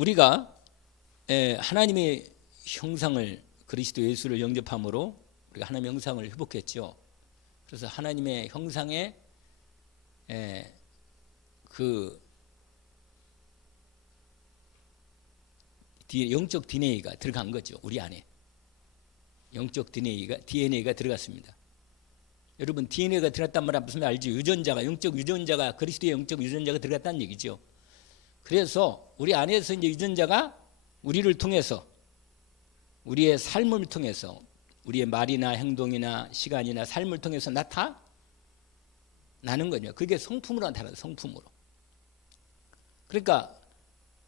우리가 하나님의 형상을 그리스도 예수를 영접함으로 우리가 하나님의 형상을 회복했죠. 그래서 하나님의 형상에 그 영적 DNA가 들어간 거죠. 우리 안에 영적 DNA가 들어갔습니다. 여러분 DNA가 들어갔단 말은 무슨 말 알죠? 유전자가 영적 유전자가 그리스도의 영적 유전자가 들어갔다는 얘기죠. 그래서 우리 안에서 이제 유전자가 우리를 통해서 우리의 삶을 통해서 우리의 말이나 행동이나 시간이나 삶을 통해서 나타나는 거죠. 그게 성품으로 나타나요. 성품으로. 그러니까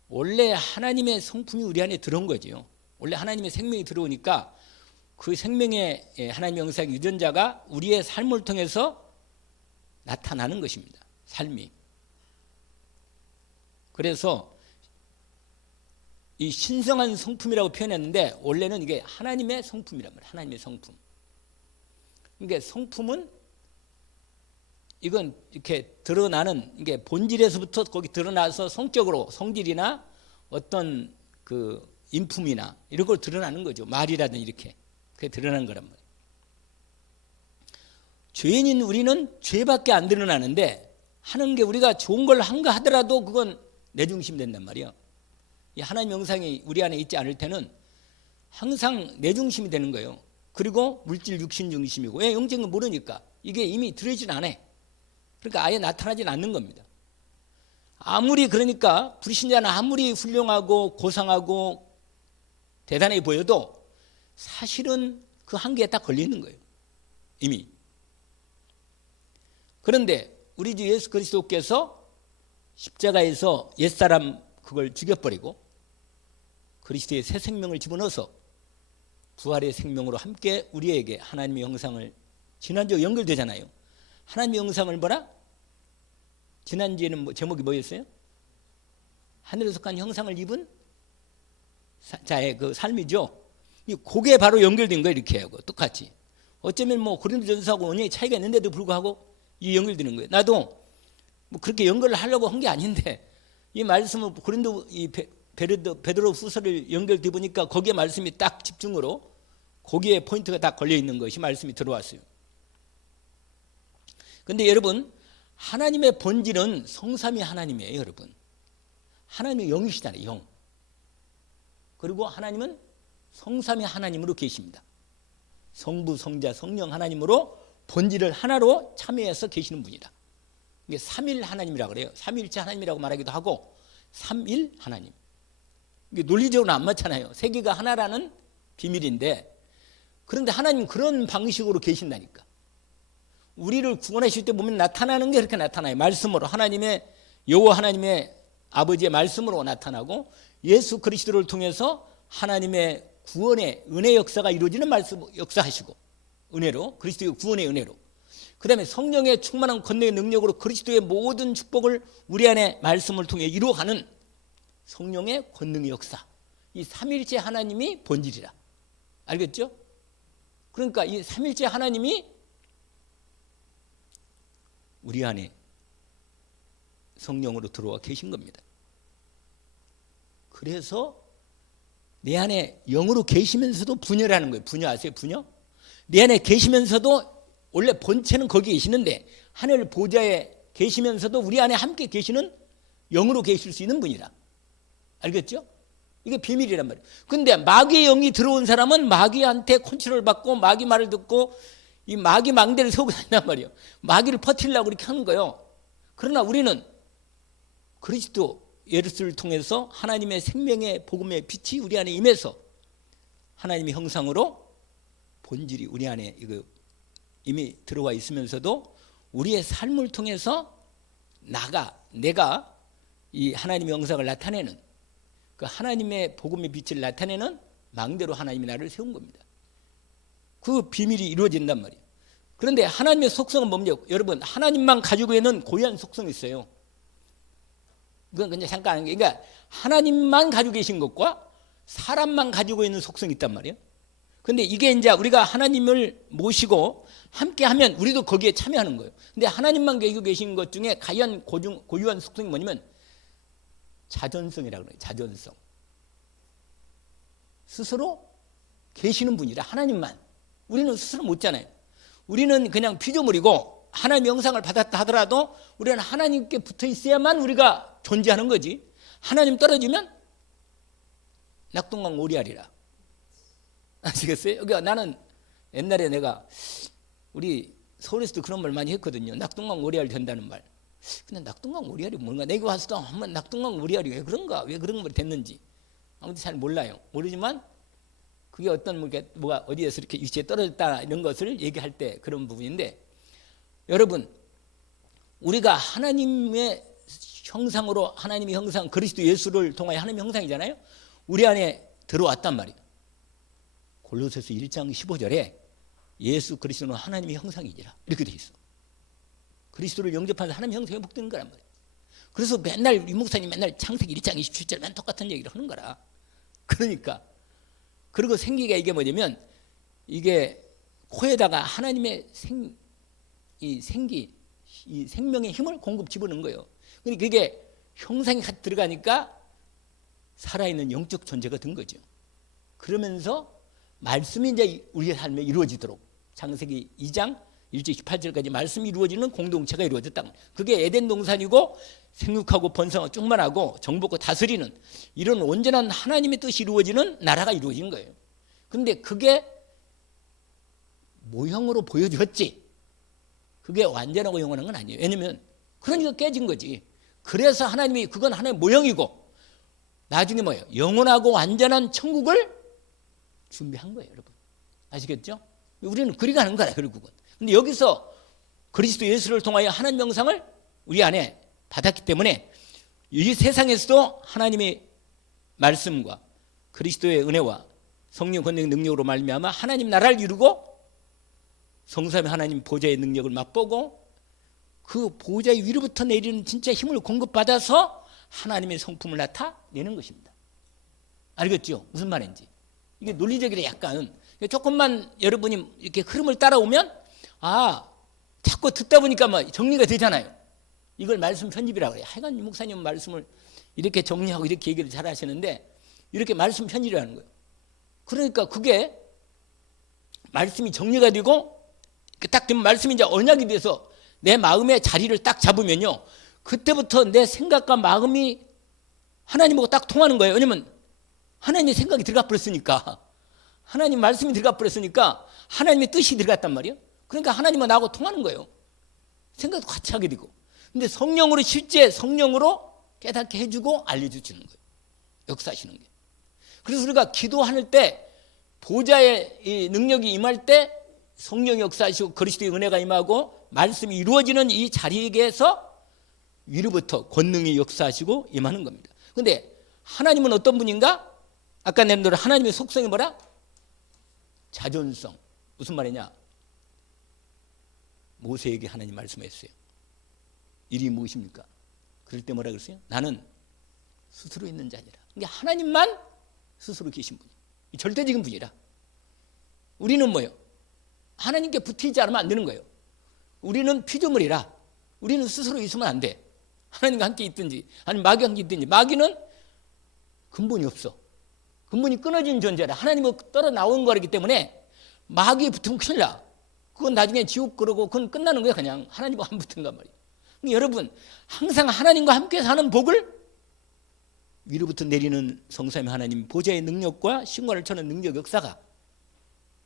원래 하나님의 성품이 우리 안에 들어온 거죠. 원래 하나님의 생명이 들어오니까 그 생명의 하나님의 영상 유전자가 우리의 삶을 통해서 나타나는 것입니다. 삶이. 그래서 이 신성한 성품이라고 표현했는데 원래는 이게 하나님의 성품이란 말이에요. 하나님의 성품. 그러니까 성품은 이건 이렇게 드러나는 이게 본질에서부터 거기 드러나서 성격으로 성질이나 어떤 그 인품이나 이런 걸 드러나는 거죠. 말이라든지 이렇게 그게 드러나는 거란 말이에요. 죄인인 우리는 죄밖에 안 드러나는데 하는 게 우리가 좋은 걸 한가 하더라도 그건 내 중심이 된단 말이에요. 이 하나님 영상이 우리 안에 있지 않을 때는 항상 내 중심이 되는 거예요. 그리고 물질 육신 중심이고 왜 영적인 건 모르니까 이게 이미 들어있진 않아. 그러니까 아예 나타나진 않는 겁니다. 아무리 그러니까 불신자는 아무리 훌륭하고 고상하고 대단해 보여도 사실은 그 한계에 딱 걸리는 거예요. 이미. 그런데 우리 주 예수 그리스도께서 십자가에서 옛사람 그걸 죽여버리고 그리스도의 새 생명을 집어넣어서 부활의 생명으로 함께 우리에게 하나님의 형상을 지난주에 연결되잖아요. 하나님의 형상을 뭐라? 지난주에는 제목이 뭐였어요? 하늘에 속한 형상을 입은 자의 그 삶이죠. 이 그게 바로 연결된 거예요. 이렇게 하고 똑같이. 어쩌면 뭐 고린도전서하고 원형이 차이가 있는데도 불구하고 이 연결되는 거예요. 나도 뭐 그렇게 연결을 하려고 한 게 아닌데 이 말씀은 고린도 이 베드로 후서를 연결돼 보니까 거기에 말씀이 딱 집중으로 거기에 포인트가 딱 걸려 있는 것이 말씀이 들어왔어요. 근데 여러분 하나님의 본질은 성삼위 하나님이에요. 여러분 하나님의 영이시잖아요. 영. 그리고 하나님은 성삼위 하나님으로 계십니다. 성부 성자 성령 하나님으로 본질을 하나로 참여해서 계시는 분이다. 이게 삼일 하나님이라고 그래요. 삼일체 하나님이라고 말하기도 하고 삼일 하나님. 이게 논리적으로는 안 맞잖아요. 세계가 하나라는 비밀인데 그런데 하나님 그런 방식으로 계신다니까. 우리를 구원하실 때 보면 나타나는 게 그렇게 나타나요. 말씀으로 하나님의 여호와 하나님의 아버지의 말씀으로 나타나고 예수 그리스도를 통해서 하나님의 구원의 은혜 역사가 이루어지는 말씀 역사하시고 은혜로 그리스도의 구원의 은혜로 그 다음에 성령의 충만한 권능의 능력으로 그리스도의 모든 축복을 우리 안에 말씀을 통해 이루어가는 성령의 권능의 역사. 이 삼일째 하나님이 본질이라. 알겠죠? 그러니까 이 삼일째 하나님이 우리 안에 성령으로 들어와 계신 겁니다. 그래서 내 안에 영으로 계시면서도 분열하는 거예요. 분열 아세요? 분열? 내 안에 계시면서도 원래 본체는 거기 계시는데 하늘 보좌에 계시면서도 우리 안에 함께 계시는 영으로 계실 수 있는 분이라. 알겠죠? 이게 비밀이란 말이에요. 근데 마귀의 영이 들어온 사람은 마귀한테 컨트롤 받고 마귀 말을 듣고 이 마귀 망대를 세우고 다닌단 말이에요. 마귀를 퍼뜨리려고 그렇게 하는 거예요. 그러나 우리는 그리스도 예수를 통해서 하나님의 생명의 복음의 빛이 우리 안에 임해서 하나님의 형상으로 본질이 우리 안에 이거 이미 들어와 있으면서도 우리의 삶을 통해서 내가 이 하나님의 형상을 나타내는 그 하나님의 복음의 빛을 나타내는 망대로 하나님이 나를 세운 겁니다. 그 비밀이 이루어진단 말이에요. 그런데 하나님의 속성은 뭡니까? 여러분 하나님만 가지고 있는 고유한 속성이 있어요. 그건 그냥 잠깐 하는 게 그러니까 하나님만 가지고 계신 것과 사람만 가지고 있는 속성이 있단 말이에요. 근데 이게 이제 우리가 하나님을 모시고 함께 하면 우리도 거기에 참여하는 거예요. 근데 하나님만 가지고 계신 것 중에 과연 고유한 속성이 뭐냐면 자존성이라고 그래요. 자존성. 스스로 계시는 분이라 하나님만. 우리는 스스로 못잖아요. 우리는 그냥 피조물이고 하나님의 영상을 받았다 하더라도 우리는 하나님께 붙어 있어야만 우리가 존재하는 거지. 하나님 떨어지면 낙동강 오리알이라. 아시겠어요? 그러니까 나는 옛날에 내가 우리 서울에서도 그런 말 많이 했거든요. 낙동강 오리알 된다는 말. 근데 낙동강 오리알이 뭔가 내가 와서도 한번 낙동강 오리알이 왜 그런가? 왜 그런 걸 됐는지 아무튼 잘 몰라요. 모르지만 그게 어떤 뭐가 어디에서 이렇게 위치에 떨어졌다 이런 것을 얘기할 때 그런 부분인데 여러분 우리가 하나님의 형상으로 하나님의 형상 그리스도 예수를 통하여 하나님의 형상이잖아요. 우리 안에 들어왔단 말이에요. 골로새서 1장 15절에 예수 그리스도는 하나님의 형상이니라 이렇게 돼 있어. 그리스도를 영접하면서 하나님의 형상에 복되는 거란 말이에요. 그래서 맨날 이 목사님 맨날 창세기 1장 27절 맨 똑같은 얘기를 하는 거라. 그러니까 그리고 생기가 이게 뭐냐면 이게 코에다가 하나님의 이 생명의 힘을 공급 집어넣은 거예요. 그러니까 그게 형상이 같이 들어가니까 살아있는 영적 존재가 된 거죠. 그러면서 말씀이 이제 우리의 삶에 이루어지도록 창세기 2장 1절 18절까지 말씀이 이루어지는 공동체가 이루어졌다. 그게 에덴 동산이고 생육하고 번성하고 충만하고 정복하고 다스리는 이런 온전한 하나님의 뜻이 이루어지는 나라가 이루어진 거예요. 그런데 그게 모형으로 보여줬지 그게 완전하고 영원한 건 아니에요. 왜냐하면 그러니까 깨진 거지. 그래서 하나님이 그건 하나의 모형이고 나중에 뭐예요? 영원하고 완전한 천국을 준비한 거예요. 여러분 아시겠죠? 우리는 그리 가는 거야 결국은. 근데 여기서 그리스도 예수를 통하여 하나님 영상을 우리 안에 받았기 때문에 이 세상에서도 하나님의 말씀과 그리스도의 은혜와 성령 권능 능력으로 말미암아 하나님 나라를 이루고 성삼위 하나님 보좌의 능력을 맛보고 그 보좌의 위로부터 내리는 진짜 힘을 공급받아서 하나님의 성품을 나타내는 것입니다. 알겠죠? 무슨 말인지. 이게 논리적이라 약간 조금만 여러분이 이렇게 흐름을 따라오면 자꾸 듣다 보니까 뭐 정리가 되잖아요. 이걸 말씀 편집이라고 해요. 하여간 이 목사님 말씀을 이렇게 정리하고 이렇게 얘기를 잘 하시는데 이렇게 말씀 편집이라는 거예요. 그러니까 그게 말씀이 정리가 되고 딱 되면 말씀이 이제 언약이 돼서 내 마음의 자리를 딱 잡으면요. 그때부터 내 생각과 마음이 하나님하고 딱 통하는 거예요. 왜냐면 하나님의 생각이 들어가 버렸으니까. 하나님 말씀이 들어가 버렸으니까 하나님의 뜻이 들어갔단 말이에요. 그러니까 하나님은 나하고 통하는 거예요. 생각도 같이 하게 되고. 근데 성령으로 실제 성령으로 깨닫게 해주고 알려주시는 거예요. 역사하시는 게. 그래서 우리가 기도할 때 보좌의 이 능력이 임할 때 성령이 역사하시고 그리스도의 은혜가 임하고 말씀이 이루어지는 이 자리에서 위로부터 권능이 역사하시고 임하는 겁니다. 그런데 하나님은 어떤 분인가? 아까 낸 대로 하나님의 속성이 뭐라? 자존성. 무슨 말이냐? 모세에게 하나님 말씀했어요. 일이 무엇입니까? 그럴 때 뭐라 그랬어요? 나는 스스로 있는 자니라. 그러니까 하나님만 스스로 계신 분이에요. 절대적인 분이라. 우리는 뭐예요? 하나님께 붙이지 않으면 안 되는 거예요. 우리는 피조물이라 우리는 스스로 있으면 안 돼. 하나님과 함께 있든지 아니면 마귀와 함께 있든지. 마귀는 근본이 없어. 근본이 끊어진 존재라. 하나님은 떨어 나온 거기 때문에 마귀에 붙으면 큰일 나. 그건 나중에 지옥 그러고 그건 끝나는 거야. 그냥 하나님과 안 붙은가 말이에요. 그러니까 여러분 항상 하나님과 함께 사는 복을 위로부터 내리는 성삼위 하나님 보좌의 능력과 신관을 쳐는 능력 역사가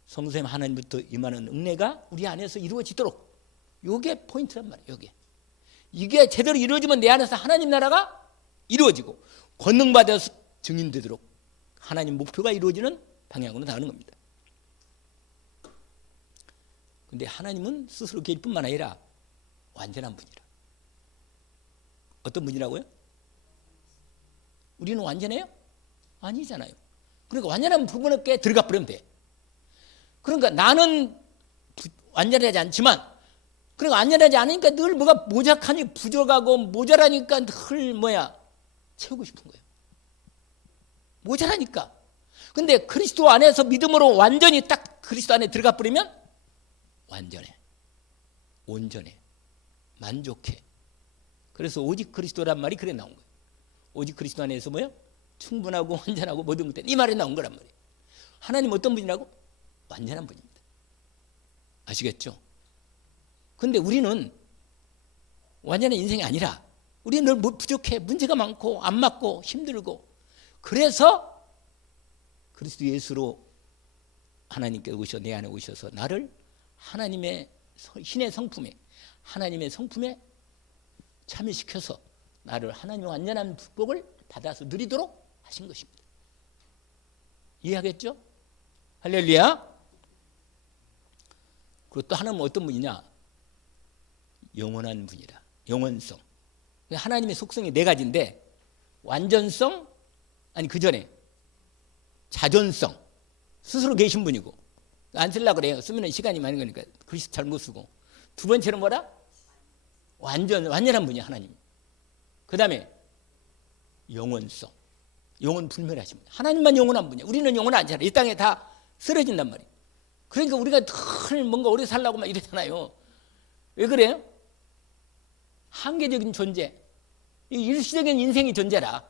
성삼위 하나님부터 임하는 은혜가 우리 안에서 이루어지도록 이게 포인트란 말이에요. 이게 제대로 이루어지면 내 안에서 하나님 나라가 이루어지고 권능받아서 증인되도록 하나님 목표가 이루어지는 방향으로 나가는 겁니다. 그런데 하나님은 스스로 계실 뿐만 아니라 완전한 분이라. 어떤 분이라고요? 우리는 완전해요? 아니잖아요. 그러니까 완전한 부분에 들어가 버리면 돼. 그러니까 나는 완전하지 않지만 그러니까 완전하지 않으니까 늘 뭐가 모자하니 부족하고 모자라니까 늘 채우고 싶은 거예요. 모자라니까. 근데 그리스도 안에서 믿음으로 완전히 딱 그리스도 안에 들어가 버리면 완전해. 온전해. 만족해. 그래서 오직 그리스도란 말이 그래 나온 거예요. 오직 그리스도 안에서 뭐요? 충분하고 완전하고 모든 것. 이 말이 나온 거란 말이에요. 하나님 어떤 분이라고? 완전한 분입니다. 아시겠죠? 근데 우리는 완전한 인생이 아니라 우리는 늘 부족해, 문제가 많고 안 맞고 힘들고, 그래서 그리스도 예수로 하나님께 오셔 내 안에 오셔서 나를 하나님의 신의 성품에, 하나님의 성품에 참여시켜서 나를 하나님의 완전한 축복을 받아서 누리도록 하신 것입니다. 이해하겠죠? 할렐루야. 그리고 또 하나는 어떤 분이냐? 영원한 분이라. 영원성. 하나님의 속성이 네 가지인데, 완전성, 아니 그 전에 자존성, 스스로 계신 분이고, 안 쓰려고 그래요. 쓰면 시간이 많은 거니까 글씨 잘 못 쓰고. 두 번째는 뭐라? 완전한 분이야, 하나님. 그 다음에 영원성, 영원 불멸하신 분. 하나님만 영원한 분이야. 우리는 영원하지 않잖아. 이 땅에 다 쓰러진단 말이에요. 그러니까 우리가 늘 뭔가 오래 살라고 막 이러잖아요. 왜 그래요? 한계적인 존재, 일시적인 인생의 존재라.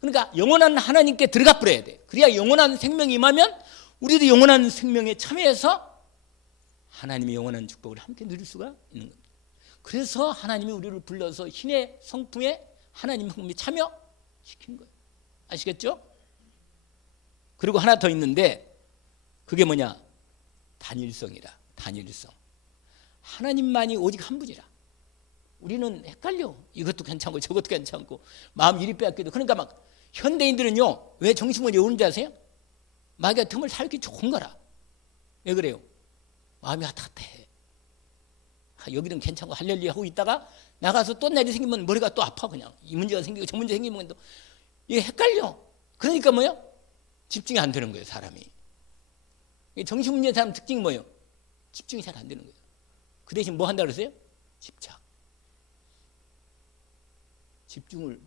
그러니까 영원한 하나님께 들어가 버려야 돼. 그래야 영원한 생명이 임하면 우리도 영원한 생명에 참여해서 하나님의 영원한 축복을 함께 누릴 수가 있는 겁니다. 그래서 하나님이 우리를 불러서 신의 성품에 하나님 성품에 참여시킨 거예요. 아시겠죠? 그리고 하나 더 있는데, 그게 뭐냐? 단일성이라. 단일성. 하나님만이 오직 한 분이라. 우리는 헷갈려. 이것도 괜찮고 저것도 괜찮고 마음 이리 빼앗기도. 그러니까 막 현대인들은요, 왜 정신문제 오는 줄 아세요? 마귀가 틈을 살기 좋은 거라. 왜 그래요? 마음이 핫핫해. 여기는 괜찮고 할렐루야 하고 있다가 나가서 또 날이 생기면 머리가 또 아파. 그냥 이 문제가 생기고 저 문제 생기면 또 이게 헷갈려. 그러니까 뭐예요? 집중이 안 되는 거예요, 사람이. 정신문제 사람 특징이 뭐예요? 집중이 잘 안 되는 거예요. 그 대신 뭐 한다 그랬어요? 집착. 집중을,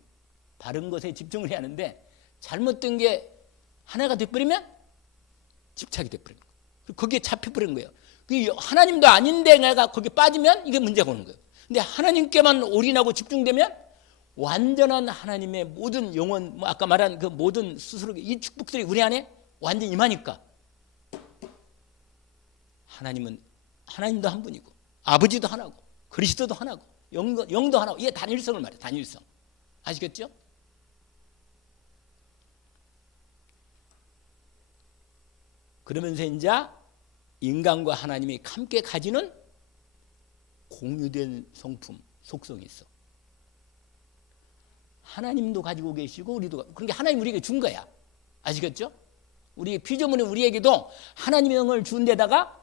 바른 것에 집중을 해야 하는데 잘못된 게 하나가 돼버리면 집착이 돼버리는 거예요. 거기에 잡혀버린 거예요. 하나님도 아닌데 내가 거기에 빠지면 이게 문제가 오는 거예요. 근데 하나님께만 올인하고 집중되면 완전한 하나님의 모든 영혼, 아까 말한 그 모든 스스로 이 축복들이 우리 안에 완전히 임하니까, 하나님도 한 분이고 아버지도 하나고 그리스도도 하나고 영도 하나고, 이게 단일성을 말해요. 단일성. 아시겠죠? 그러면서 이제 인간과 하나님이 함께 가지는 공유된 성품, 속성이 있어. 하나님도 가지고 계시고 우리도, 그러니까 하나님 우리에게 준 거야. 아시겠죠? 우리 피조물이 우리에게도 하나님의 영을 준 데다가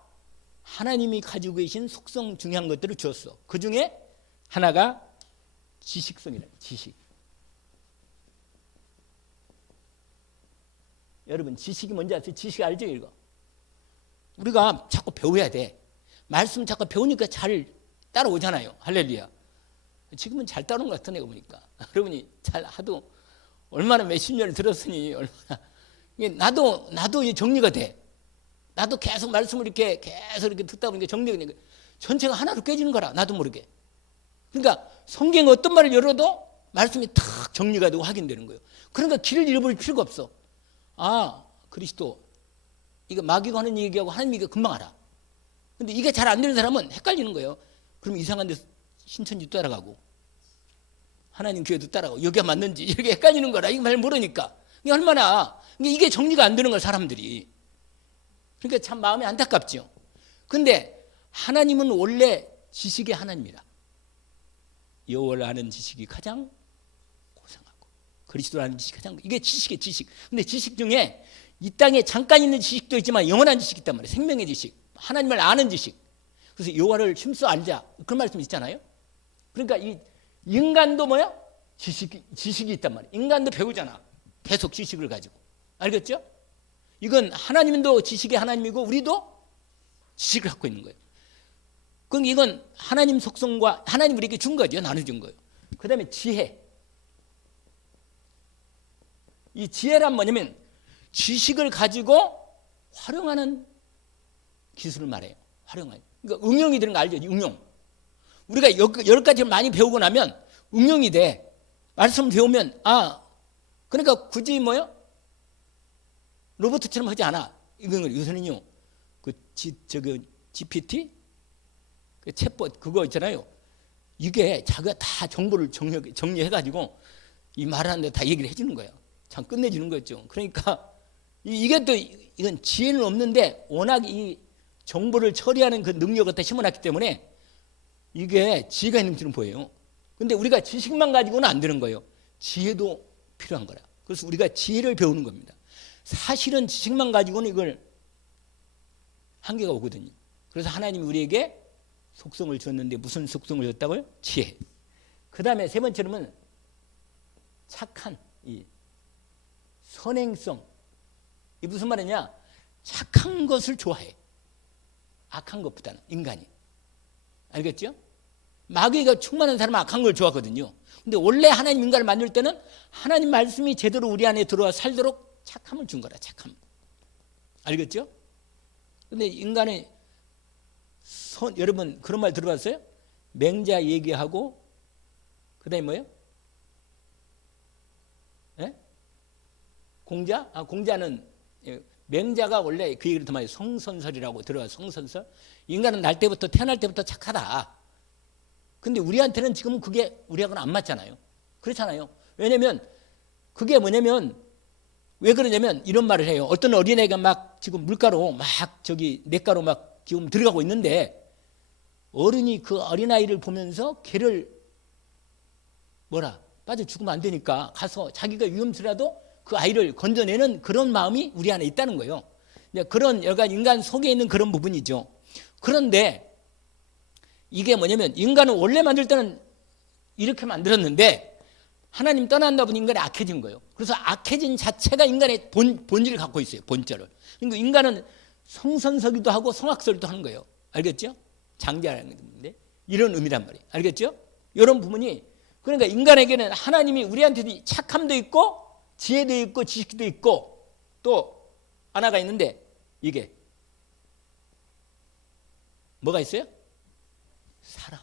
하나님이 가지고 계신 속성 중요한 것들을 주었어. 그 중에 하나가 지식성이라. 지식. 여러분, 지식이 뭔지 아세요? 지식 알죠? 이거 우리가 자꾸 배워야 돼. 말씀 자꾸 배우니까 잘 따라오잖아요. 할렐루야. 지금은 잘 따라온 것 같아, 내가 보니까. 여러분이 잘 하도 얼마나 몇십 년을 들었으니 얼마나. 나도 정리가 돼. 나도 계속 말씀을 계속 이렇게 듣다 보니까 정리가 되니까 전체가 하나로 깨지는 거라, 나도 모르게. 그러니까 성경 어떤 말을 열어도 말씀이 탁 정리가 되고 확인되는 거예요. 그러니까 길을 잃어버릴 필요가 없어. 아, 그리스도, 이거 마귀가 하는 얘기하고 하나님 얘기가 금방 알아. 근데 이게 잘 안 되는 사람은 헷갈리는 거예요. 그럼 이상한 데 신천지 따라가고 하나님 교회도 따라가고 여기가 맞는지 이렇게 헷갈리는 거라. 이거 잘 모르니까. 이게 얼마나, 이게 정리가 안 되는 걸 사람들이. 그러니까 참 마음이 안타깝죠. 근데 하나님은 원래 지식의 하나님이라. 여호와를 아는 지식이 가장 고상하고 그리스도를 아는 지식이 가장, 이게 지식의 지식. 근데 지식 중에 이 땅에 잠깐 있는 지식도 있지만 영원한 지식이 있단 말이에요. 생명의 지식, 하나님을 아는 지식. 그래서 여호와를 힘써 알자, 그런 말씀 있잖아요. 그러니까 이 인간도 뭐야? 지식이 있단 말이에요. 인간도 배우잖아. 계속 지식을 가지고. 알겠죠? 이건 하나님도 지식의 하나님이고 우리도 지식을 갖고 있는 거예요. 그럼 이건 하나님 속성과 하나님 우리에게 준 거죠. 나눠준 거예요. 그 다음에 지혜. 이 지혜란 뭐냐면 지식을 가지고 활용하는 기술을 말해요. 활용하는. 그러니까 응용이 되는 거 알죠? 응용. 우리가 여러 가지를 많이 배우고 나면 응용이 돼. 말씀 배우면, 아, 그러니까 굳이 뭐요? 로봇처럼 하지 않아. 이건 요새는요. GPT 그 챗봇 그거 있잖아요. 이게 자기가 다 정보를 정리해가지고 이 말하는데 다 얘기를 해주는 거예요. 참 끝내주는 거죠. 그러니까 이게 또 이건 지혜는 없는데 워낙 이 정보를 처리하는 그 능력을 갖다 심어놨기 때문에 이게 지혜가 있는 줄은 보여요. 근데 우리가 지식만 가지고는 안 되는 거예요. 지혜도 필요한 거라. 그래서 우리가 지혜를 배우는 겁니다. 사실은 지식만 가지고는 이걸 한계가 오거든요. 그래서 하나님이 우리에게 속성을 줬는데 무슨 속성을 줬다고요? 지혜. 그 다음에 세 번째로는 착한 이 선행성. 이 무슨 말이냐? 착한 것을 좋아해. 악한 것보다는 인간이. 알겠죠? 마귀가 충만한 사람은 악한 걸 좋아하거든요. 근데 원래 하나님 인간을 만들 때는 하나님 말씀이 제대로 우리 안에 들어와 살도록 착함을 준 거라. 착함. 알겠죠? 근데 인간의 여러분 그런 말 들어봤어요? 맹자 얘기하고 그 다음에 뭐예요? 예? 공자? 공자는 맹자가 원래 그 얘기를 더 많이 성선설이라고 들어요. 성선설. 인간은 태어날 때부터 착하다. 근데 우리한테는 지금 그게 우리하고는 안 맞잖아요. 그렇잖아요. 왜냐면 그게 뭐냐면 왜 그러냐면 이런 말을 해요. 어떤 어린애가 막 지금 물가로 막 냇가로 막 지금 들어가고 있는데 어른이 그 어린아이를 보면서 걔를 빠져 죽으면 안 되니까 가서 자기가 위험스라도 그 아이를 건져내는 그런 마음이 우리 안에 있다는 거예요. 그런 여간 인간 속에 있는 그런 부분이죠. 그런데 이게 뭐냐면 인간은 원래 만들 때는 이렇게 만들었는데 하나님 떠난다 보니 인간이 악해진 거예요. 그래서 악해진 자체가 인간의 본질을 갖고 있어요. 본질을. 그러니까 인간은 성선설기도 하고 성악설도 하는 거예요. 알겠죠? 장자라는 건데 이런 의미란 말이에요. 알겠죠? 이런 부분이 그러니까 인간에게는 하나님이 우리한테 착함도 있고 지혜도 있고 지식도 있고 또 하나가 있는데 이게 뭐가 있어요? 사랑.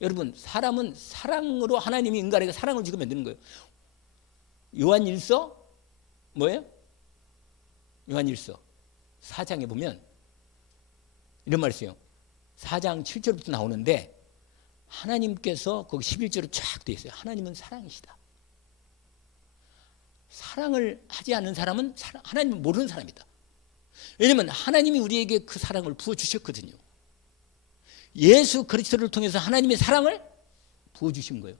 여러분 사람은 사랑으로 하나님이 인간에게 사랑을 주고 만드는 거예요. 요한일서 뭐예요? 요한일서 4장에 보면 이런 말이 있어요. 4장 7절부터 나오는데 하나님께서 거기 11절로 쫙 되어 있어요. 하나님은 사랑이시다. 사랑을 하지 않는 사람은 하나님을 모르는 사람이다. 왜냐하면 하나님이 우리에게 그 사랑을 부어주셨거든요. 예수 그리스도를 통해서 하나님의 사랑을 부어주신 거예요.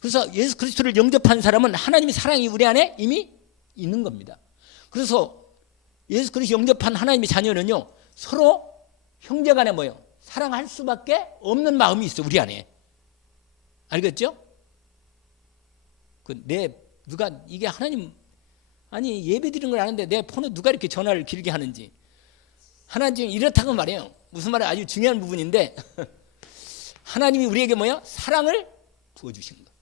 그래서 예수 그리스도를 영접한 사람은 하나님의 사랑이 우리 안에 이미 있는 겁니다. 그래서 예수 그리스도 영접한 하나님의 자녀는요 서로 형제간에 뭐예요? 사랑할 수밖에 없는 마음이 있어 우리 안에. 알겠죠? 누가 이게 하나님 아니 예배 드리는 걸 아는데 내 폰에 누가 이렇게 전화를 길게 하는지 하나님 지금 이렇다고 말해요. 무슨 말이 아주 중요한 부분인데 하나님이 우리에게 뭐야? 사랑을 부어주신 거.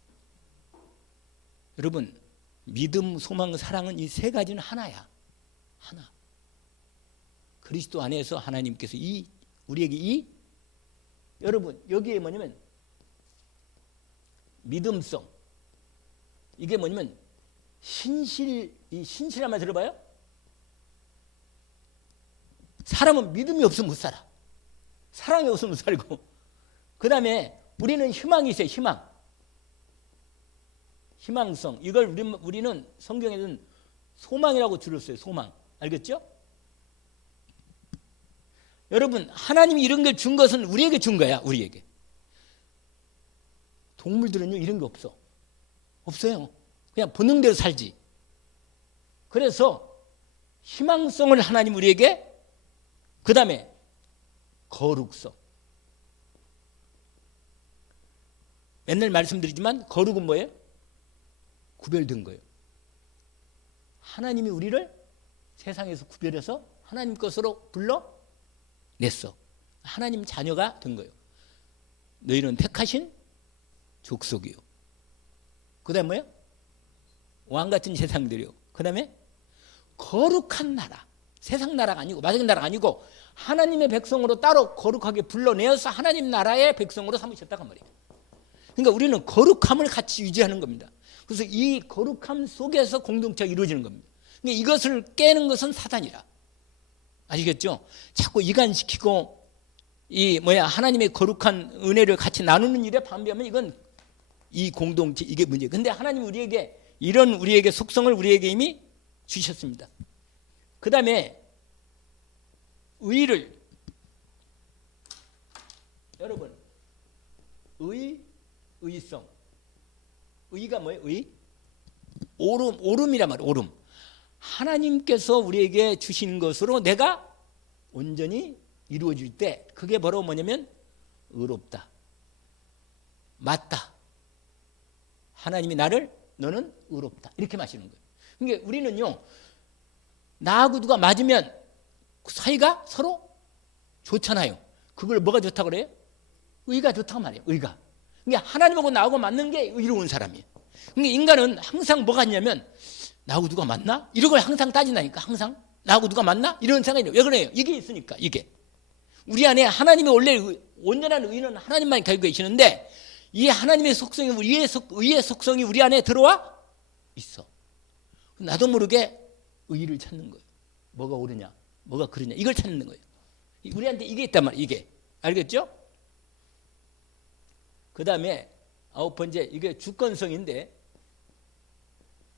여러분 믿음, 소망, 사랑은 이 세 가지는 하나야. 하나. 그리스도 안에서 하나님께서 우리에게 여러분 여기에 뭐냐면 믿음성 이게 뭐냐면 신실한 말 들어봐요. 사람은 믿음이 없으면 못 살아. 사랑이 없으면 못 살고 그 다음에 우리는 희망이 있어요. 희망성 이걸 우리는 성경에는 소망이라고 줄였어요. 소망 알겠죠? 여러분 하나님이 이런 걸 준 것은 우리에게 준 거야. 우리에게. 동물들은요 이런 게 없어요. 그냥 본능대로 살지. 그래서 희망성을 하나님 우리에게 그 다음에 거룩성. 맨날 말씀드리지만 거룩은 뭐예요? 구별된 거예요. 하나님이 우리를 세상에서 구별해서 하나님 것으로 불러냈어. 하나님 자녀가 된 거예요. 너희는 택하신 족속이요. 그 다음에 뭐예요? 왕같은 세상들이요. 그 다음에 거룩한 나라. 세상 나라가 아니고 마지막 나라가 아니고 하나님의 백성으로 따로 거룩하게 불러내어서 하나님 나라의 백성으로 삼으셨다고 말이에요. 그러니까 우리는 거룩함을 같이 유지하는 겁니다. 그래서 이 거룩함 속에서 공동체가 이루어지는 겁니다. 그러니까 이것을 깨는 것은 사단이라. 아시겠죠? 자꾸 이간시키고 하나님의 거룩한 은혜를 같이 나누는 일에 반비하면 이건 이 공동체 이게 문제예요. 근데 하나님 우리에게 이런 우리에게 속성을 우리에게 이미 주셨습니다. 그 다음에 의를 여러분 의성 의가 뭐예요? 오름이란 말이에요. 오름. 하나님께서 우리에게 주신 것으로 내가 온전히 이루어질 때 그게 바로 뭐냐면 의롭다, 맞다. 하나님이 너는 의롭다 이렇게 마시는 거예요. 그러니까 우리는요 나하고 누가 맞으면 사이가 서로 좋잖아요. 그걸 뭐가 좋다고 그래요? 의가 좋다고 말해요. 의가. 그러니까 하나님하고 나하고 맞는 게 의로운 사람이에요. 그러니까 인간은 항상 뭐가 있냐면 나하고 누가 맞나? 이런 걸 항상 따진다니까. 항상 나하고 누가 맞나? 이런 생각이 왜 그래요? 이게 있으니까. 이게 우리 안에 하나님의 원래 온전한 의는 하나님만 가지고 계시는데 이 하나님의 속성이 의의 속성이 우리 안에 들어와 있어. 나도 모르게 의를 찾는 거예요. 뭐가 옳으냐 뭐가 그러냐 이걸 찾는 거예요. 우리한테 이게 있단 말이에요. 이게 알겠죠? 그 다음에 9번째 이게 주권성인데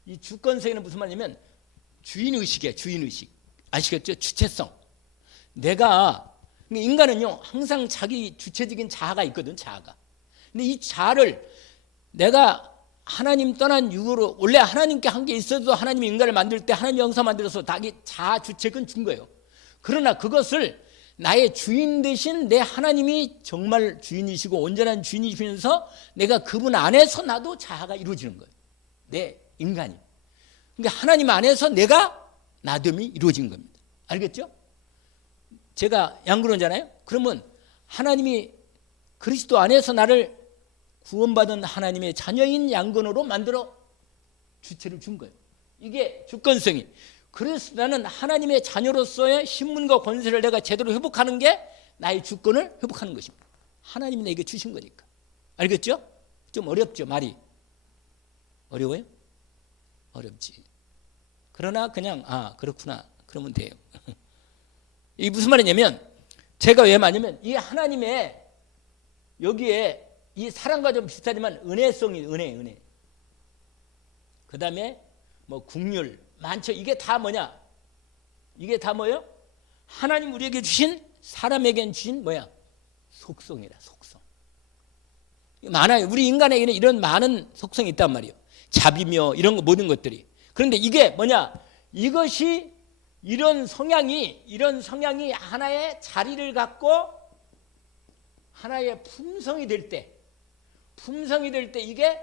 이 주권성에는 무슨 말이냐면 주인의식이에요. 주인의식. 아시겠죠? 주체성. 인간은요 항상 자기 주체적인 자아가 있거든. 자아가. 근데 이 자아를 내가 하나님 떠난 이후로 원래 하나님께 한 게 있어도 하나님이 인간을 만들 때 하나님 영상 만들어서 자기 자아 주체권 준 거예요. 그러나 그것을 나의 주인 대신 내 하나님이 정말 주인이시고 온전한 주인이시면서 내가 그분 안에서 나도 자아가 이루어지는 거예요. 내 인간이. 그러니까 하나님 안에서 내가 나됨이 이루어진 겁니다. 알겠죠? 제가 양근원잖아요. 그러면 하나님이 그리스도 안에서 나를 구원받은 하나님의 자녀인 양근원으로 만들어 주체를 준 거예요. 이게 주권성이. 그래서 나는 하나님의 자녀로서의 신분과 권세를 내가 제대로 회복하는 게 나의 주권을 회복하는 것입니다. 하나님이 내게 주신 거니까. 알겠죠? 좀 어렵죠, 말이. 어려워요? 어렵지. 그러나 그냥 그렇구나 그러면 돼요. 이게 무슨 말이냐면 제가 왜 말하냐면 이 하나님의 여기에 이 사랑과 좀 비슷하지만 은혜성이 은혜. 그 다음에 국률 많죠. 이게 다 뭐냐? 이게 다 뭐예요? 하나님 우리에게 주신 사람에겐 주신 속성이라 속성. 많아요. 우리 인간에게는 이런 많은 속성이 있단 말이에요. 자비며 이런 거 모든 것들이. 그런데 이게 뭐냐? 이것이 이런 성향이 하나의 자리를 갖고 하나의 품성이 될 때 이게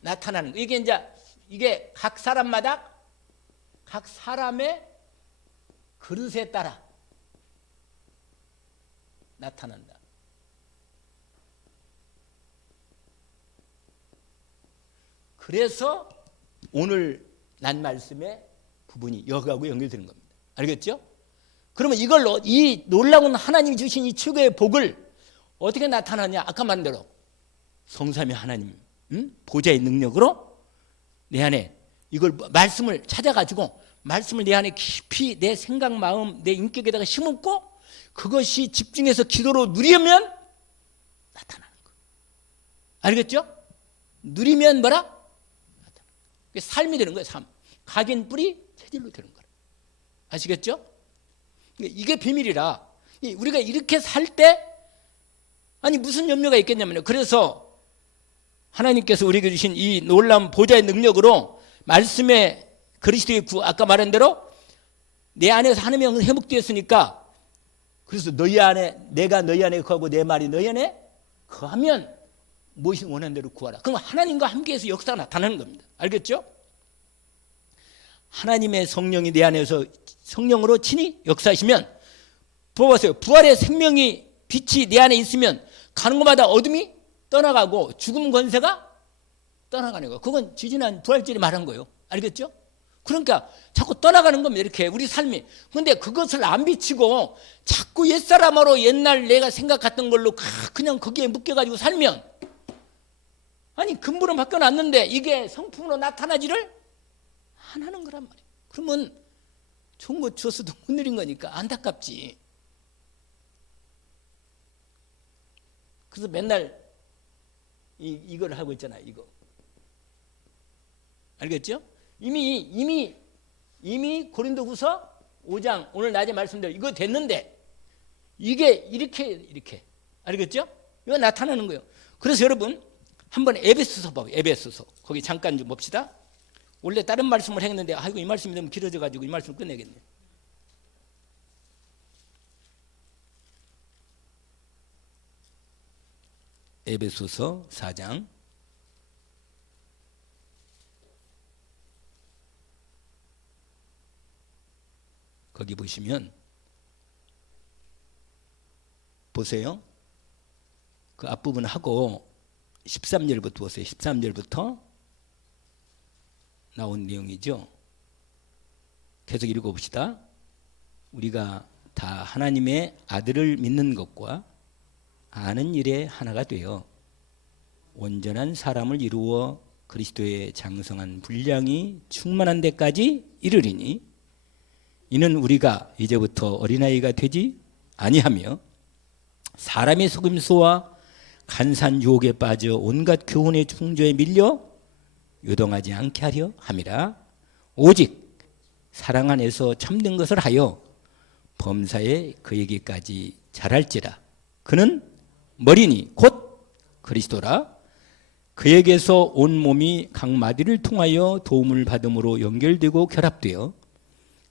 나타나는 거예요. 이게 각 사람마다 각 사람의 그릇에 따라 나타난다. 그래서 오늘 난 말씀의 부분이 여기하고 연결되는 겁니다. 알겠죠? 그러면 이걸로 이 놀라운 하나님이 주신 이 최고의 복을 어떻게 나타나냐? 아까 말한 대로 성삼위 하나님 보좌의 능력으로 내 안에 이걸 말씀을 찾아가지고 말씀을 내 안에 깊이 내 생각, 마음, 내 인격에다가 심었고 그것이 집중해서 기도로 누리면 나타나는 거예요. 알겠죠? 누리면 뭐라? 나타나는 거예요. 삶이 되는 거예요. 삶. 각인 뿌리 체질로 되는 거예요. 아시겠죠? 이게 비밀이라 우리가 이렇게 살 때 무슨 염려가 있겠냐면요. 그래서 하나님께서 우리에게 주신 이 놀라운 보좌의 능력으로 말씀의 그리스도의 아까 말한 대로 내 안에서 하나님의 회복되었으니까 그래서 너희 안에 내가 너희 안에 거하고 내 말이 너희 안에 거하면 무엇이 원하는 대로 구하라. 그럼 하나님과 함께해서 역사가 나타나는 겁니다. 알겠죠? 하나님의 성령이 내 안에서 성령으로 친히 역사하시면 보세요. 부활의 생명이 빛이 내 안에 있으면 가는 곳마다 어둠이 떠나가고 죽음 권세가 떠나가는 거예요. 그건 지지난 부활절이 말한 거예요. 알겠죠? 그러니까 자꾸 떠나가는 겁니다. 이렇게 우리 삶이. 그런데 그것을 안 비치고 자꾸 옛사람으로 옛날 내가 생각했던 걸로 그냥 거기에 묶여가지고 살면 아니 근본은 바뀌어놨는데 이게 성품으로 나타나지를 안 하는 거란 말이에요. 그러면 좋은 거 주었어도 못 누린 거니까 안타깝지. 그래서 맨날 이걸 하고 있잖아요. 이거 알겠죠? 이미 고린도후서 5장 오늘 낮에 말씀드린 이거 됐는데 이게 이렇게 알겠죠? 이거 나타나는 거예요. 그래서 여러분 한번 에베소서 봐요. 에베소서 거기 잠깐 좀 봅시다. 원래 다른 말씀을 했는데 아이고 이 말씀이 너무 길어져 가지고 이 말씀 끝내겠네. 에베소서 4장 거기 보시면 보세요. 그 앞부분 하고 13절부터 보세요. 13절부터 나온 내용이죠. 계속 읽어봅시다. 우리가 다 하나님의 아들을 믿는 것과 아는 일에 하나가 되어 온전한 사람을 이루어 그리스도의 장성한 분량이 충만한 데까지 이르리니 이는 우리가 이제부터 어린아이가 되지 아니하며 사람의 속임수와 간산 유혹에 빠져 온갖 교훈의 풍조에 밀려 요동하지 않게 하려 함이라. 오직 사랑 안에서 참된 것을 하여 범사에 그에게까지 자랄지라. 그는 머리니 곧 그리스도라. 그에게서 온 몸이 각 마디를 통하여 도움을 받음으로 연결되고 결합되어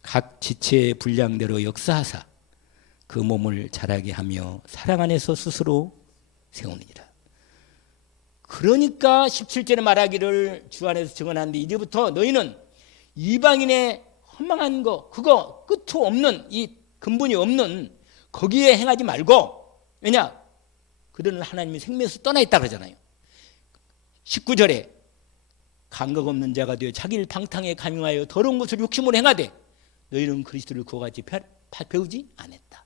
각 지체의 분량대로 역사하사 그 몸을 자라게 하며 사랑 안에서 스스로 세우느니라. 그러니까 17절에 말하기를 주 안에서 증언하는데 이제부터 너희는 이방인의 허망한 거 그거 끝도 없는 이 근본이 없는 거기에 행하지 말고, 왜냐? 그들은 하나님의 생명에서 떠나 있다 그러잖아요. 19절에 감각 없는 자가 되어 자기를 방탕에 감용하여 더러운 것을 욕심으로 행하되 너희는 그리스도를 그와 같이 배우지 않았다.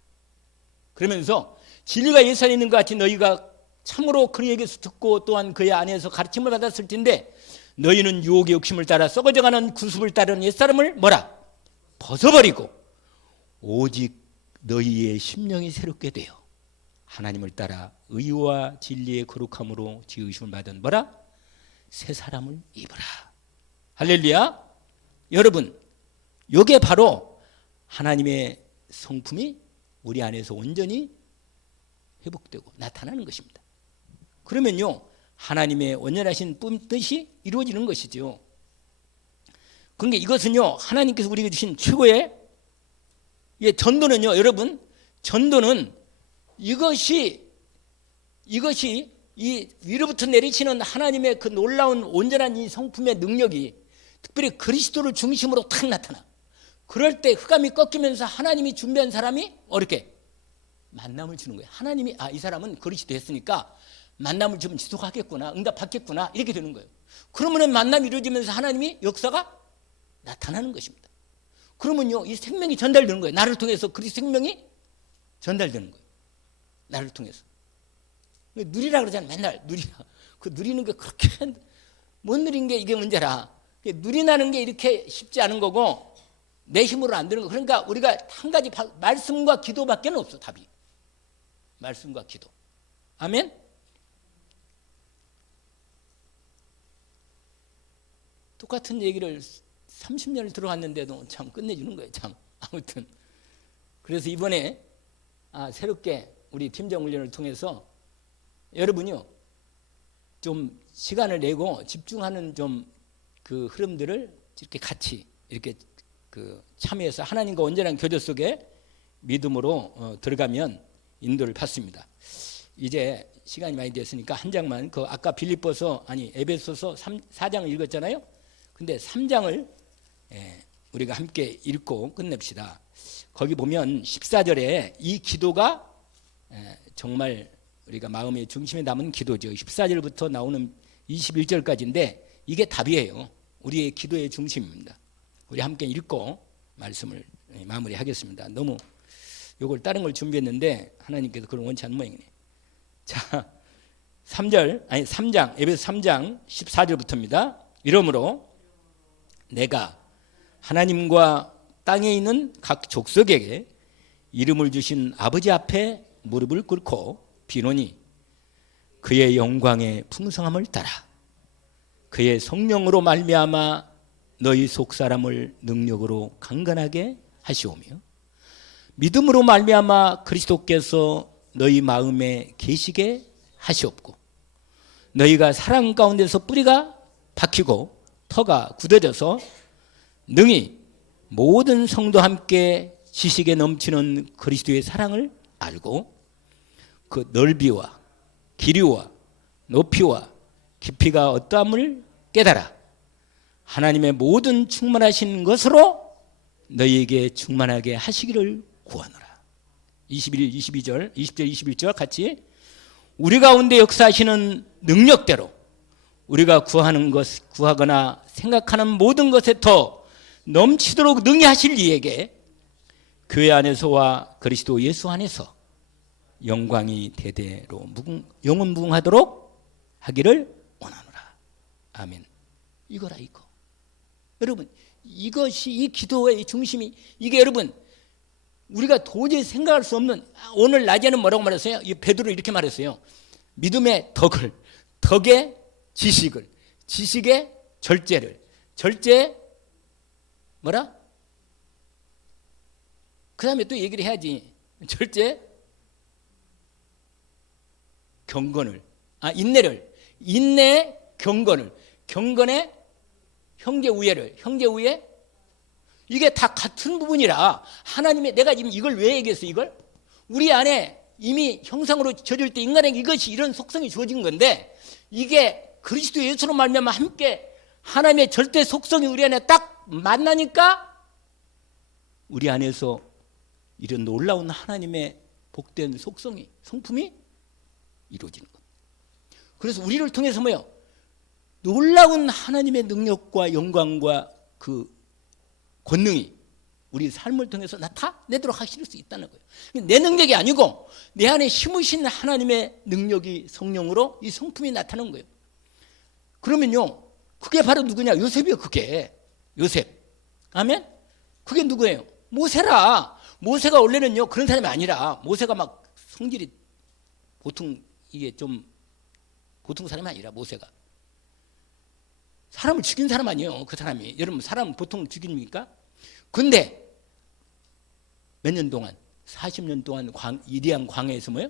그러면서 진리가 예수 안에 있는 것 같이 너희가 참으로 그에게서 듣고 또한 그의 안에서 가르침을 받았을 텐데 너희는 유혹의 욕심을 따라 썩어져가는 구습을 따르는 옛사람을 뭐라? 벗어버리고 오직 너희의 심령이 새롭게 되어 하나님을 따라 의와 진리의 거룩함으로 지으심을 받은 뭐라? 새 사람을 입으라. 할렐루야. 여러분 이게 바로 하나님의 성품이 우리 안에서 온전히 회복되고 나타나는 것입니다. 그러면요 하나님의 온전하신 뜻이 이루어지는 것이죠. 그러니까 이것은요 하나님께서 우리에게 주신 최고의 전도는요 여러분, 전도는 이것이 이 위로부터 내리치는 하나님의 그 놀라운 온전한 이 성품의 능력이 특별히 그리스도를 중심으로 탁 나타나. 그럴 때 흑암이 꺾이면서 하나님이 준비한 사람이 이렇게 만남을 주는 거예요. 하나님이 이 사람은 그리스도 했으니까 만남을 주면 지속하겠구나, 응답받겠구나 이렇게 되는 거예요. 그러면 만남이 이루어지면서 하나님이 역사가 나타나는 것입니다. 그러면요 이 생명이 전달되는 거예요. 나를 통해서 그리스도 생명이 전달되는 거예요. 나를 통해서. 누리라 그러잖아요. 맨날 누리라. 그 누리는 게 그렇게 못 누린 게 이게 문제라. 누리나는 게 이렇게 쉽지 않은 거고 내 힘으로 안 되는 거. 그러니까 우리가 한 가지 말씀과 기도밖에 없어. 답이. 말씀과 기도. 아멘. 똑같은 얘기를 30년을 들어왔는데도 참 끝내주는 거예요. 참 아무튼 그래서 이번에 새롭게 우리 팀장 훈련을 통해서 여러분요 좀 시간을 내고 집중하는 좀 그 흐름들을 이렇게 같이 이렇게 그 참여해서 하나님과 온전한 교제 속에 믿음으로 들어가면 인도를 받습니다. 이제 시간이 많이 됐으니까 한 장만 그 아까 빌립보서 에베소서 4장을 읽었잖아요. 근데 3장을 우리가 함께 읽고 끝냅시다. 거기 보면 14절에 이 기도가 정말 우리가 마음의 중심에 담은 기도죠. 14절부터 나오는 21절까지인데 이게 답이에요. 우리의 기도의 중심입니다. 우리 함께 읽고 말씀을 마무리하겠습니다. 너무 요걸 다른 걸 준비했는데 하나님께서 그걸 원치 않는 모양이네. 자, 3장 에베소 3장 14절부터입니다. 이러므로 내가 하나님과 땅에 있는 각 족속에게 이름을 주신 아버지 앞에 무릎을 꿇고 비노니 그의 영광의 풍성함을 따라 그의 성령으로 말미암아 너희 속사람을 능력으로 강건하게 하시오며 믿음으로 말미암아 그리스도께서 너희 마음에 계시게 하시옵고 너희가 사랑 가운데서 뿌리가 박히고 터가 굳어져서 능히 모든 성도 함께 지식에 넘치는 그리스도의 사랑을 알고 그 넓이와 길이와 높이와 깊이가 어떠함을 깨달아 하나님의 모든 충만하신 것으로 너희에게 충만하게 하시기를 구하노라. 21, 22절, 20절, 21절 같이 우리 가운데 역사하시는 능력대로 우리가 구하거나 생각하는 모든 것에 더 넘치도록 능히 하실 이에게 교회 안에서와 그리스도 예수 안에서 영광이 대대로 영원무궁하도록 하기를 원하노라. 아멘. 이거라 이거. 여러분 이것이 이 기도의 중심이 이게 여러분 우리가 도저히 생각할 수 없는 오늘 낮에는 뭐라고 말했어요? 베드로 이렇게 말했어요. 믿음의 덕의 지식을 지식의 절제를 절제 뭐라? 그 다음에 또 얘기를 해야지. 절제 경건을 인내를 인내 경건을 경건의 형제 우애 이게 다 같은 부분이라 하나님의 내가 지금 이걸 왜 얘기했어 이걸? 우리 안에 이미 형상으로 저질 때 인간에게 이것이 이런 속성이 주어진 건데 이게 그리스도 예수로 말미암아 함께 하나님의 절대 속성이 우리 안에 딱 만나니까 우리 안에서 이런 놀라운 하나님의 복된 속성이 성품이 이루어지는 겁니다. 그래서 우리를 통해서 뭐요? 놀라운 하나님의 능력과 영광과 그 권능이 우리 삶을 통해서 나타내도록 하실 수 있다는 거예요. 내 능력이 아니고 내 안에 심으신 하나님의 능력이 성령으로 이 성품이 나타나는 거예요. 그러면요 그게 바로 누구냐? 요셉이요. 그게 요셉. 아멘? 그게 누구예요? 모세라. 모세가 원래는요 그런 사람이 아니라 모세가 막 성질이 보통 이게 좀 보통 사람이 아니라 모세가 사람을 죽인 사람 아니에요. 그 사람이. 여러분 사람 보통 죽입니까? 근데 몇 년 동안 40년 동안 이리한 광야에서 뭐예요?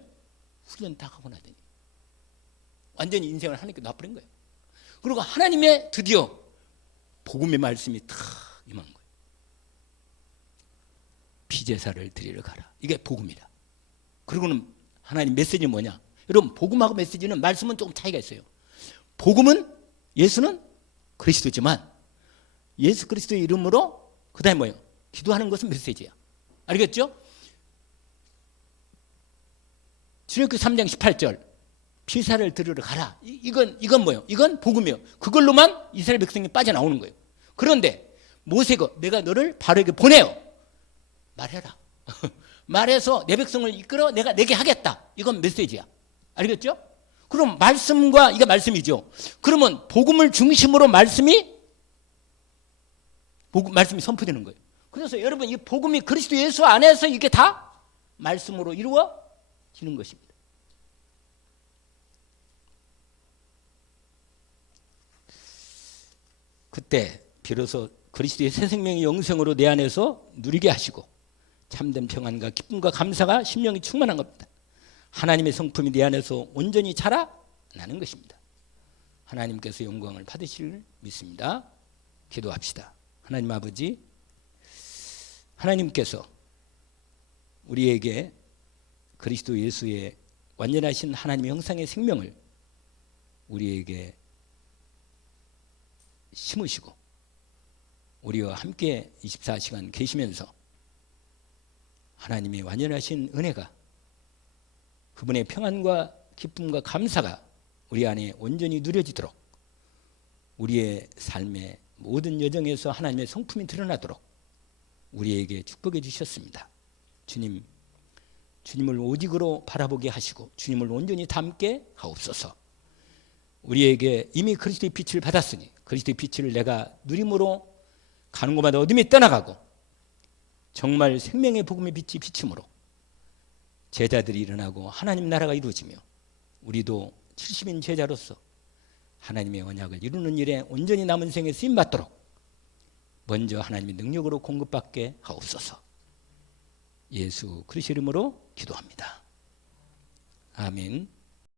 훈련 딱 하고 나더니 완전히 인생을 하나님께 놔버린 거예요. 그리고 하나님의 드디어 복음의 말씀이 탁 임한 거예요. 피제사를 드리러 가라. 이게 복음이다. 그리고는 하나님 메시지는 뭐냐? 여러분 복음하고 메시지는 말씀은 조금 차이가 있어요. 복음은 예수는 그리스도지만 예수 그리스도의 이름으로 그 다음에 뭐예요? 기도하는 것은 메시지야. 알겠죠? 출애굽기 3장 18절 피사를 드리러 가라. 이건 뭐예요? 이건 복음이에요. 그걸로만 이스라엘 백성이 빠져나오는 거예요. 그런데 모세가 내가 너를 바로에게 보내요. 말해라. 말해서 내 백성을 이끌어 내가 내게 하겠다. 이건 메시지야. 알겠죠? 그럼 말씀과 이게 말씀이죠. 그러면 복음을 중심으로 말씀이 선포되는 거예요. 그래서 여러분 이 복음이 그리스도 예수 안에서 이게 다 말씀으로 이루어지는 것입니다. 그때 비로소 그리스도의 새 생명이 영생으로 내 안에서 누리게 하시고 참된 평안과 기쁨과 감사가 심령이 충만한 겁니다. 하나님의 성품이 내 안에서 온전히 자라나는 것입니다. 하나님께서 영광을 받으실 믿습니다. 기도합시다. 하나님 아버지, 하나님께서 우리에게 그리스도 예수의 완전하신 하나님의 형상의 생명을 우리에게 심으시고 우리와 함께 24시간 계시면서 하나님의 완전하신 은혜가 그분의 평안과 기쁨과 감사가 우리 안에 온전히 누려지도록 우리의 삶의 모든 여정에서 하나님의 성품이 드러나도록 우리에게 축복해 주셨습니다. 주님을 오직으로 바라보게 하시고 주님을 온전히 닮게 하옵소서. 우리에게 이미 그리스도의 빛을 받았으니 그리스도의 빛을 내가 누림으로 가는 곳마다 어둠이 떠나가고 정말 생명의 복음의 빛이 비춤으로 제자들이 일어나고 하나님 나라가 이루어지며 우리도 70인 제자로서 하나님의 언약을 이루는 일에 온전히 남은 생에 쓰임받도록 먼저 하나님의 능력으로 공급받게 하옵소서. 예수 그리스도 이름으로 기도합니다. 아멘.